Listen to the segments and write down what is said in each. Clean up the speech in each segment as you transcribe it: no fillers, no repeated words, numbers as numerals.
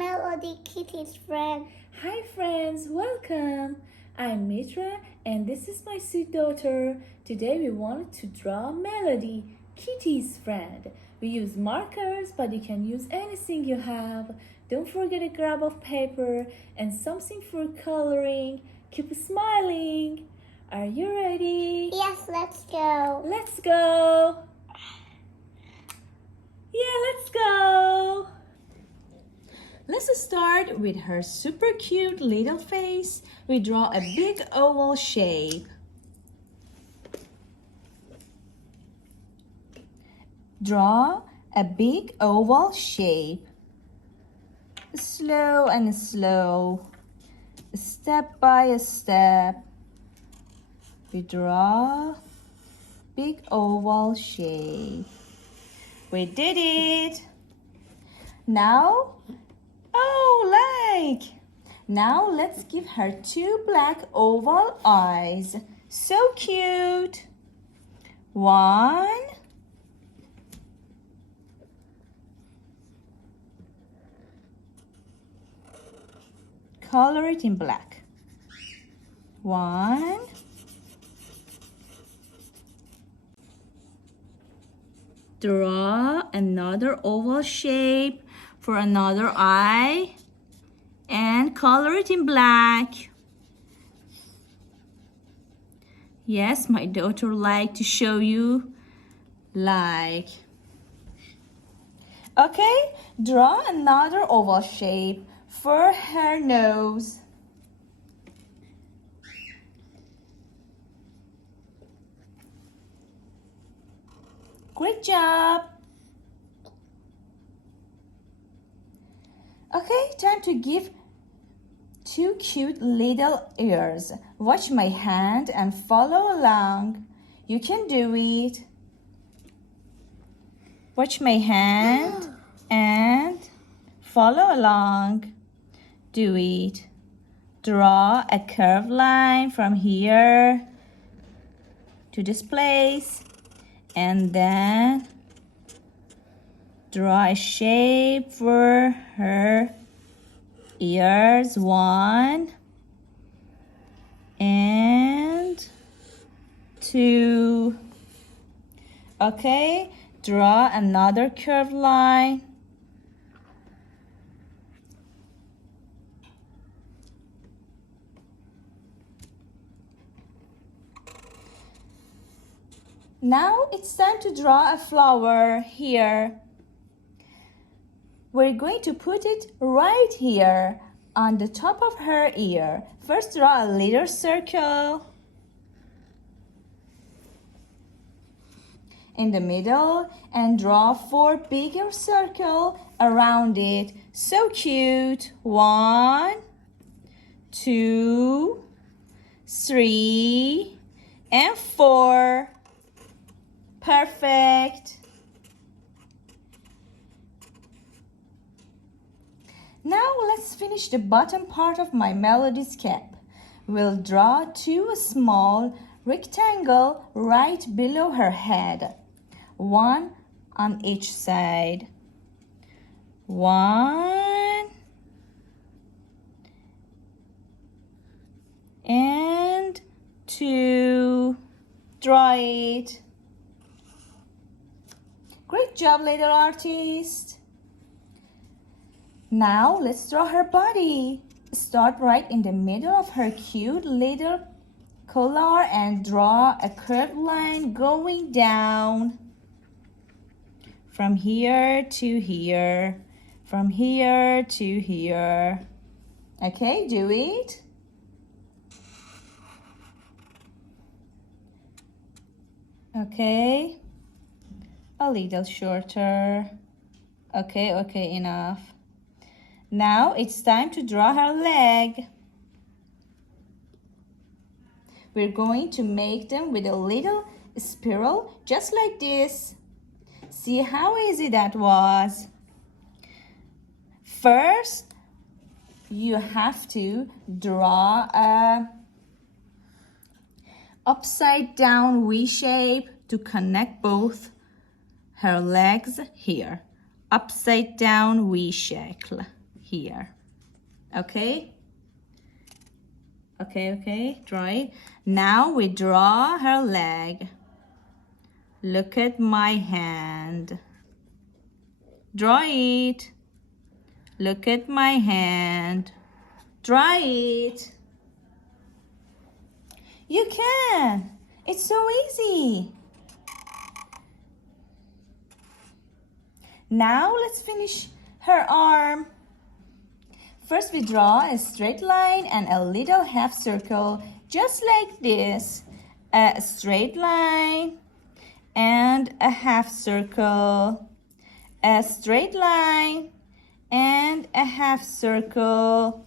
Melody Kitty's friend. Hi friends, welcome! I'm Mitra and this is my sweet daughter. Today we wanted to draw Melody, Kitty's friend. We use markers, but you can use anything you have. Don't forget a grab of paper and something for coloring. Keep smiling. Are you ready? Yes, let's go. Let's go! Yeah, let's go! Let's start with her super cute little face. We draw a big oval shape. Draw a big oval shape. Slow and slow. Step by step. We draw big oval shape. We did it. Now Now let's give her two black oval eyes. So cute. One. Color it in black. One. Draw another oval shape for another eye. And color it in black. Yes, my daughter liked to show you like. Okay, draw another oval shape for her nose. Great job. Okay, time to give two cute little ears. Watch my hand and follow along. You can do it. Watch my hand and follow along. Do it. Draw a curved line from here to this place and then draw a shape for her ears. One and two. Okay, draw another curved line. Now it's time to draw a flower here. We're going to put it right here on the top of her ear. First, draw a little circle in the middle and draw 4 bigger circles around it. So cute. 1, 2, 3, and 4. Perfect. Now let's finish the bottom part of my Melody's cap. We'll draw 2 small rectangles right below her head. 1 on each side. 1 and 2. Draw it. Great job, little artist. Now let's draw her body. Start right in the middle of her cute little collar and draw a curved line going down from here to here, from here to here. Okay, do it. Okay, a little shorter. Okay, enough. Now it's time to draw her leg. We're going to make them with a little spiral just like this. See how easy that was? First, you have to draw a upside down V shape to connect both her legs here. Upside down V shape. here. Okay? Okay, draw it. Now we draw her leg. Look at my hand. Draw it. Look at my hand. Draw it. You can. It's so easy. Now let's finish her arm. First we draw a straight line and a little half circle, just like this. A straight line and a half circle. A straight line and a half circle.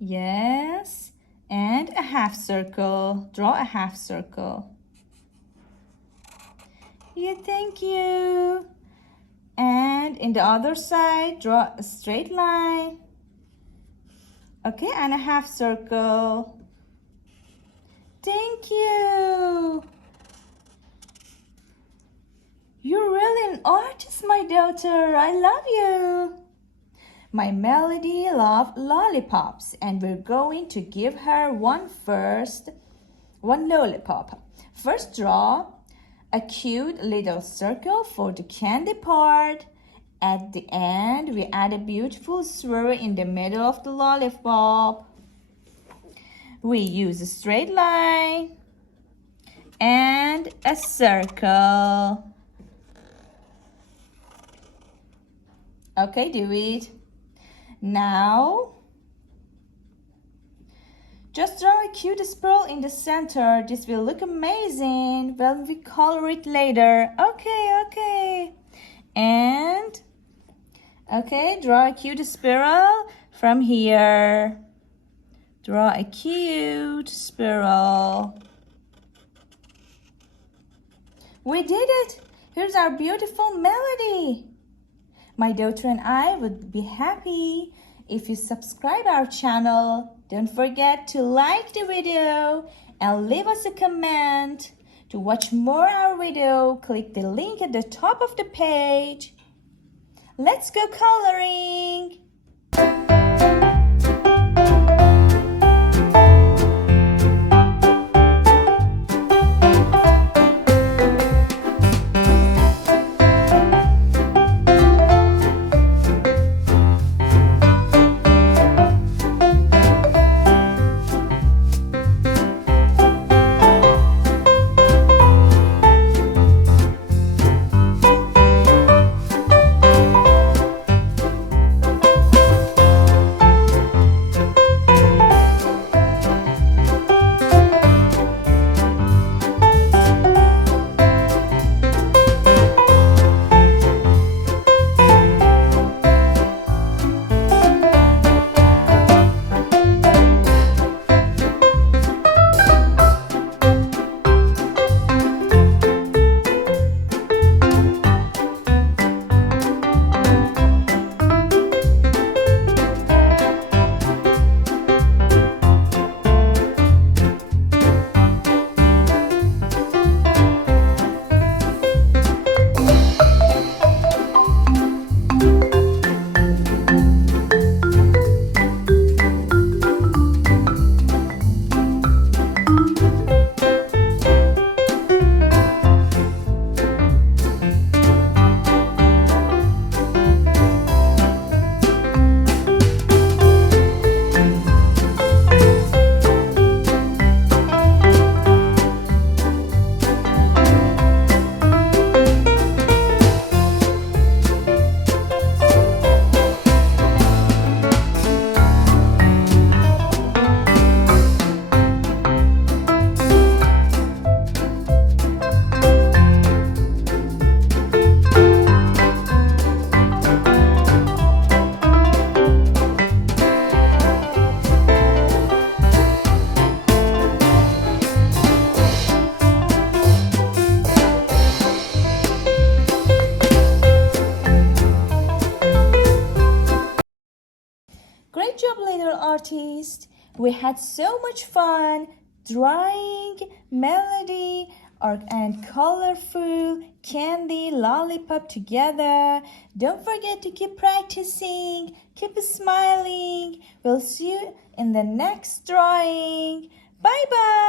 Yes, and a half circle. Draw a half circle. Yeah, thank you. And in the other side, draw a straight line. Okay, and a half circle. Thank you. You're really an artist, my daughter. I love you. My Melody loves lollipops, and we're going to give her one lollipop. First, draw a cute little circle for the candy part. At the end, we add a beautiful swirl in the middle of the lollipop. We use a straight line and a circle. Okay, do it. Now, just draw a cute spiral in the center. This will look amazing when we color it later. Okay. And, okay, draw a cute spiral from here. Draw a cute spiral. We did it! Here's our beautiful Melody. My daughter and I would be happy if you subscribe our channel. Don't forget to like the video and leave us a comment. To watch more our video, click the link at the top of the page. Let's go coloring! Great job, little artist. We had so much fun drawing Melody and colorful candy lollipop together. Don't forget to keep practicing, keep smiling. We'll see you in the next drawing. Bye bye.